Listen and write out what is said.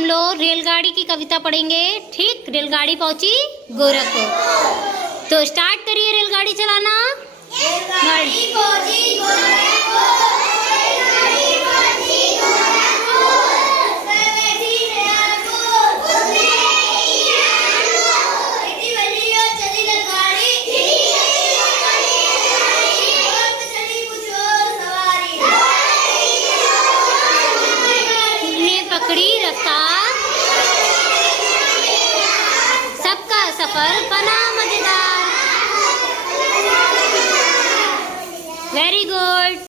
हम लोग रेलगाड़ी की कविता पढ़ेंगे। ठीक, रेलगाड़ी पहुंची गोरखपुर। तो स्टार्ट करिए रेलगाड़ी चलाना। रेलगाड़ी पहुंची गोरखपुर, रेलगाड़ी पहुंची गोरखपुर, उसमें बैठी रेलगाड़ी, उसमें बैठी रेलगाड़ी, इतनी बड़ी और चली रेलगाड़ी, इतनी बड़ी और चली रेलगाड़ी, और तो चली कुछ और सवारी, ने पकड़ी रफ्तार, सबका सफर बना मजेदार। Very good.